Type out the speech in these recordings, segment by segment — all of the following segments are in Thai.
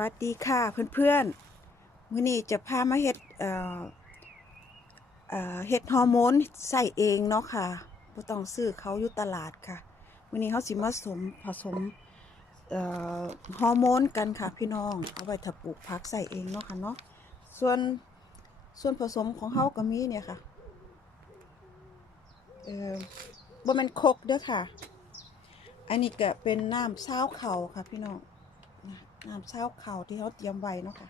วัสดีค่ะเพื่อนๆมื้อนี้จะพามาเฮ็ดเอ่อเอ่อเฮ็ดฮอร์โมนใส่เองเนาะค่ะบ่ต้องซื้อเขาอยู่ตลาดค่ะมื้อนี้เฮาสิมาสมผสมเอ่อฮอร์โมนกันค่ะพี่น้อง เอาไว้ถ้าปลูกผักใส่เองเนาะค่ะเนาะส่วนส่วนผสมของเฮาก็มีเนี่ยค่ะเอ่อบ่แม่นคกเด้อค่ะ อันนี้ก็เป็นน้ำซาวเข่าค่ะพี่น้อง น้ำเช้าเข่าที่เขาเตรียมไว้เนาะค่ะ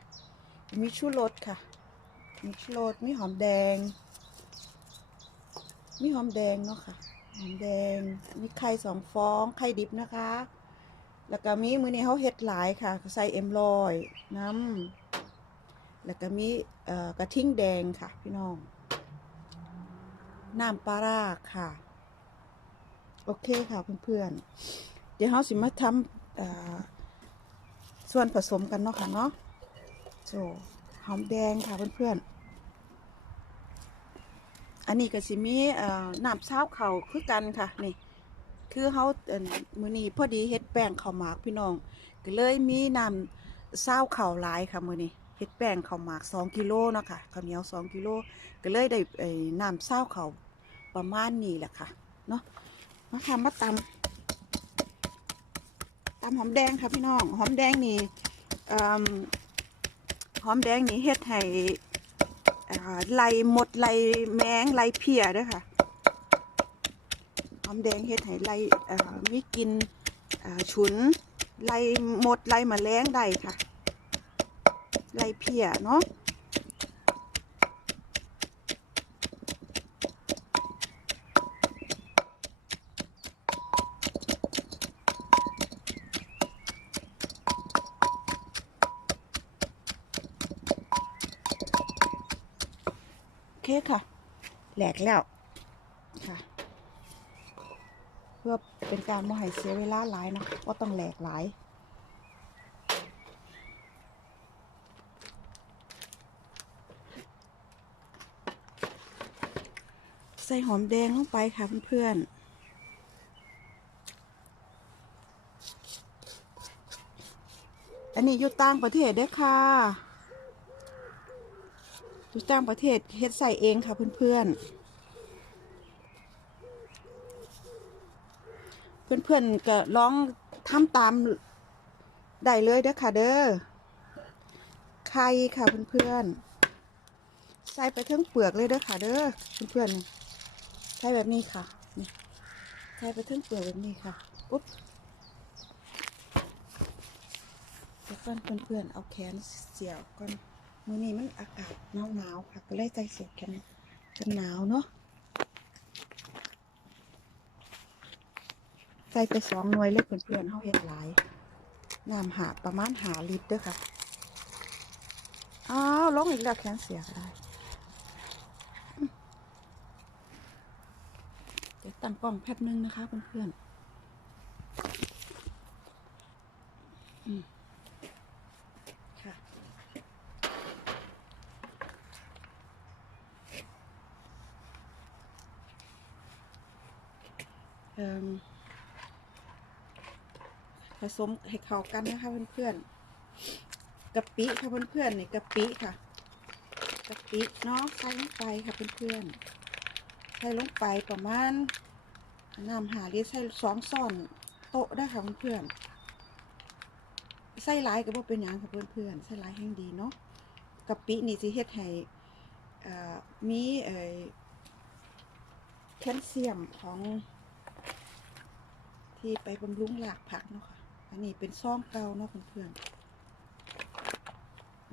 มีชูรสค่ะ มีชูรสมีหอมแดง มีหอมแดงเนาะค่ะ หอมแดง มีไข่สองฟอง ไข่ดิบนะคะ แล้วก็มีมือนี้เขาเฮ็ดหลายค่ะ ใส่เอ็มลอยน้ำ แล้วก็มีกระทิ่งแดงค่ะ พี่น้อง น้ำปลาร้าค่ะ โอเคค่ะเพื่อนๆ เดี๋ยวเขาสิมาทำอ่อ ส่วนผสมกันเนาะค่ะเนาะโซหอมแดงค่ะเพื่อนๆ อันนี้ก็สิมีน้ำเช้าเข่าคือกันค่ะนี่คือเขาเอิ่นมื้อนี้พอดีเฮ็ดแป้งข้าวหมากพี่น้องก็เลยมีน้ำเช้าเข่าหลายค่ะมือนี้เฮ็ดแป้งข้าวหมาก2กิโลเนาะค่ะข้าวเหนียว2กิโลก็เลยได้น้ำเช้าเข่าประมาณนี้แหละค่ะเนาะมาค่ะมาตำ ตำหอมแดงค่ะพี่น้อง หอมแดงนี่หอมแดงนี่เฮ็ดให้อ่าไล่หมดไล่แมงไล่เพียด้วยค่ะ หอมแดงเฮ็ดให้ไล่มีกินฉุนไล่หมดไล่แมลงได้ค่ะ ไล่เพียเนาะ คค่ะ แหลกแล้วค่ะ เพื่อเป็นการบ่ให้เสียเวลาหลายนะว่าต้องแหลกหลายใส่หอมแดงลงไปค่ะเพื่อนๆอันนี้อยู่ต่างประเทศเด้อค่ะ อยู่ต่างประเทศเฮ็ดใส่เองค่ะเพื่อนๆ เพื่อนๆก็ลองทำตามได้เลยเด้อค่ะเด้อไข่ค่ะเพื่อนๆ ใส่ไปทั้งเปลือกเลยเด้อค่ะเด้อเพื่อนๆ ใส่แบบนี้ค่ะใส่ไปทั้งเปลือกแบบนี้ค่ะปุ๊บเดี๋ยวก่อนเพื่อนๆ เอาแขนเสียบก่อน มือนี้มันอากาศหนาวหนาวๆค่ะ ก็เลยใจเสียกันกันหนาวเนาะใส่ไปสองหน่วยเลยเพื่อนๆเฮาเฮ็ดหลายน้ำหาประมาณหาลิตรด้อค่ะ อ้าวลงอีกแล้วแขนเสียก็ได้เดี๋ยวตั้งกล้องแป๊บนึงนะคะเพื่อนๆอืมค่ะ เอิ่ม ผสมให้เข้ากันนะคะเพื่อนๆกะปิค่ะเพื่อนๆนี่กะปิค่ะกะปิเนาะใส่ลงไปค่ะเพื่อนๆใส่ลงไปประมาณน้ำหาลิตรใส่สองซ่อนโต๊ะได้ค่ะเพื่อนๆใส่หลายก็บ่เป็นหยังค่ะเพื่อนๆใส่หลายแห่งดีเนาะกะปินี่สิเฮ็ดให้มีเอ่อแคลเซียมของ ที่ไปบำรุงหลากผักเนาะค่ะ อันนี้เป็นซ่องเก่าเนาะเพื่อนๆม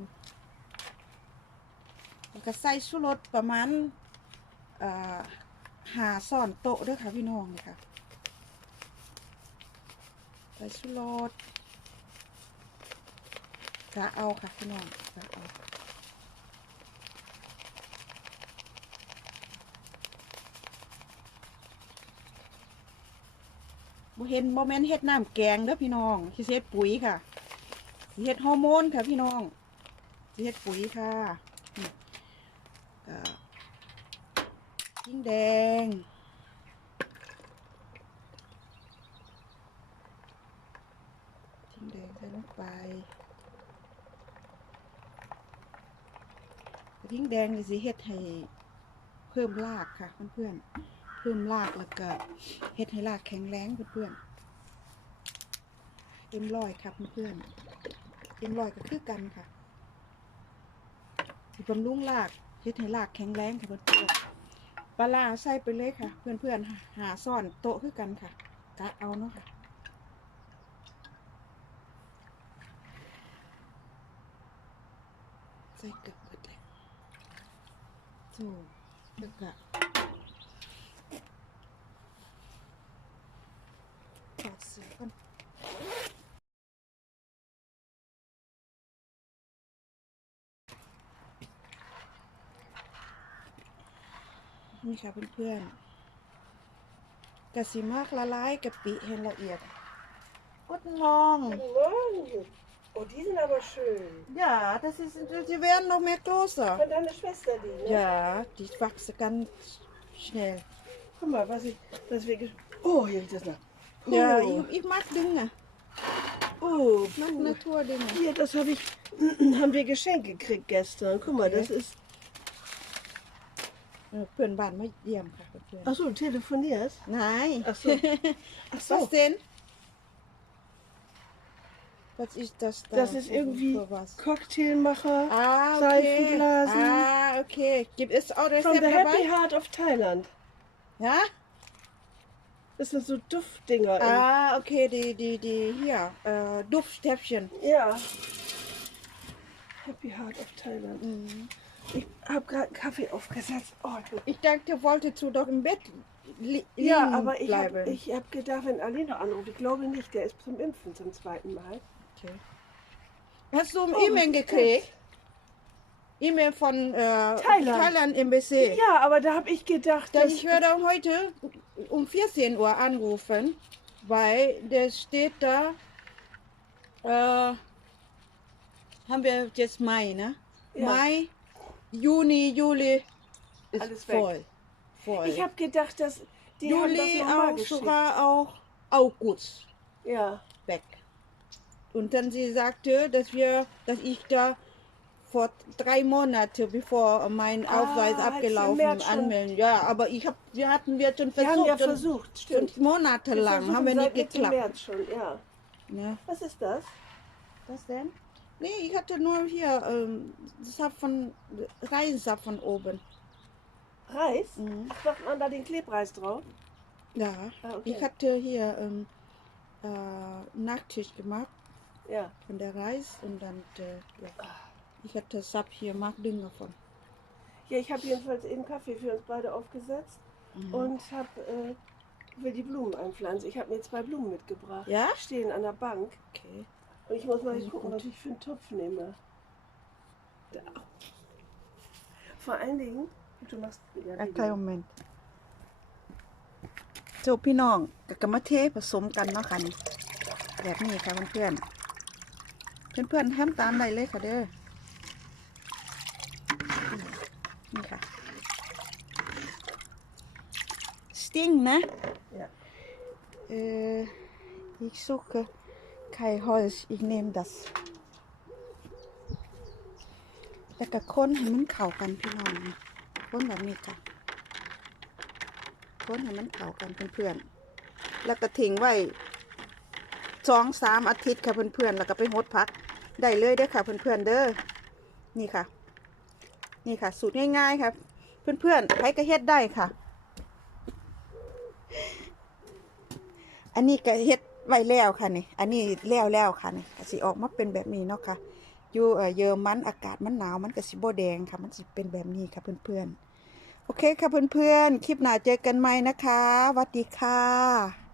แล้วก็ใส่ชูรสประมาณหาซ่อนโต๊ะด้วยค่ะพี่น้องนี่ค่ะ ใส่ชูรสกะเอาค่ะพี่น้องกะเอา บเห็นบ่แมนเฮ็ดน้ำแกงเด้อพี่น้องสิเฮ็ดปุ๋ยค่ะสิเฮ็ดฮอร์โมนค่ะพี่น้องสิเฮ็ดปุ๋ยค่ะก็ยิ่งแดงทิ้งแดงใส่ลงไปทิ้งแดงนี่สิเฮ็ดให้เพิ่มรากค่ะเพื่อนๆ เพิ่มรากแล้วก็เฮ็ดให้รากแข็งแรงเพื่อนๆเต็มร้อยครับเพื่อนเต็มร้อยก็คือกันค่ะสิบำรุงรากเฮ็ดให้รากแข็งแรงค่ะเพื่อนๆปลาใส่ไปเลยค่ะ เพื่อนๆหาซ่อนโต๊ะคือกันค่ะกะเอาเนาะค่ะใส่เกือบหมดเลยโซ่แล้วก็ ถอดเสื้อก่อนนี่ค่ะเพื่อนๆกะสิมากละลายกะปิให้ละเอียดกดลอง Guten Morgen. Oh, die sind aber schön. Ja, das ist, die werden noch mehr größer. Von deiner Schwester, die, ne? Ja, die wachsen ganz schnell. Guck mal, was ich, was wir, gesch- oh, hier riecht das nach. Oh, Ja, ich, ich mag Dinge. oh, Ich mag puh. Naturdinge. Hier, das habe ich, haben wir Geschenk gekriegt gestern. Guck mal, Okay. das ist, เออเพื่อนบ้านมาเยี่ยมค่ะเพื่อน ach so, du telefonierst? ๆนาย Ach so. Ach so. Was denn? Was ist das da? Das ist irgendwie Für was? Cocktailmacher Ah, okay. Seifenblasen. Ah, okay. Gibt es auch from Rezept the Happy dabei? Heart of Thailand. Ja? Das sind so Duftdinger. in- Ah, okay, die, die, die, hier, äh, Duftstäbchen. Ja. Happy Heart of Thailand. Mhm. Ich habe gerade einen Kaffee aufgesetzt. Oh, ich dachte, wolltest du doch im Bett li Ja, aber ich habe hab gedacht, wenn Alina anruft, ich glaube nicht, der ist zum Impfen zum zweiten Mal. Okay. Hast du ein Oh, E-Mail gekriegt? E-Mail von äh, Thailand. Thailand Embassy. Ja, aber da habe ich gedacht, dass, ich werde heute um 14 Uhr anrufen, weil der steht da, äh, haben wir jetzt Mai, ne? Ja. Mai, Juni, Juli ist Alles weg. voll. voll. ich habe gedacht, dass die haben Juli das nochmal auch, sogar auch August. Ja, weg. Und dann sie sagte, dass wir, dass ich da vor drei Monate, bevor mein Ah, Ausweis im abgelaufen anmelden. Ja, aber ich hab, wir hatten wir schon wir haben ja versucht, versucht, und, stimmt. monatelang haben wir nicht geklappt. März schon, ja. Ne? Was ist das? Was denn? Nee, ich hatte nur hier ähm, Saft von Reisensaft von oben. Reis? Mhm. Macht man da den Klebreis drauf? Ja, Ah, okay. ich hatte hier ähm, äh, Nachtisch gemacht Ja. von der Reis und dann äh, ja. ich hatte Saft hier, mag Dünger von. Ja, ich habe jedenfalls eben Kaffee für uns beide aufgesetzt Mhm. und hab, äh, will die Blumen einpflanzen. Ich habe mir zwei Blumen mitgebracht. Ja? Stehen an der Bank. Okay. Und ich muss mal Also gucken, gut. was ich für einen Topf nehme. Da. Vor allen Dingen, du machst ja, อ่ะ die- ใกล้โมเมนต์โจพี่น้องกับกรรมะเทผสมกันเนาะค่ะนี่แบบนี้ค่ะเพื่อนๆเพื่อนๆทำตามได้เลยค่ะเด้อ สติ้งนะ Ja. Äh, ich suche kein Holz, ich nehme das. แล้วก็ค้นให้มันเข้ากันพี่น้องนะค้นแบบนี้ค่ะค้นให้มันเข้ากันเพื่อนๆ แล้วก็ทิ้งไว้สองสามอาทิตย์ค่ะเพื่อนๆ แล้วก็ไปหดพัก ได้เลยเด้อค่ะเพื่อนๆเด้อ นี่ค่ะ นี่ค่ะ สูตรง่ายๆครับเพื่อนๆใครก็เฮ็ดได้ค่ะ อันนี้ก็เฮ็ดไว้แล้วค่ะนี่ อันนี้แล้วแล้วค่ะนี่สิออกมาเป็นแบบนี้เนาะค่ะ อยู่เอ่อเยอรมันอากาศมันหนาวมันก็สิบ่แดงค่ะ มันสิเป็นแบบนี้ค่ะเพื่อนๆ โอเคค่ะเพื่อนๆ คลิปหน้าเจอกันใหม่นะคะสวัสดีค่ะ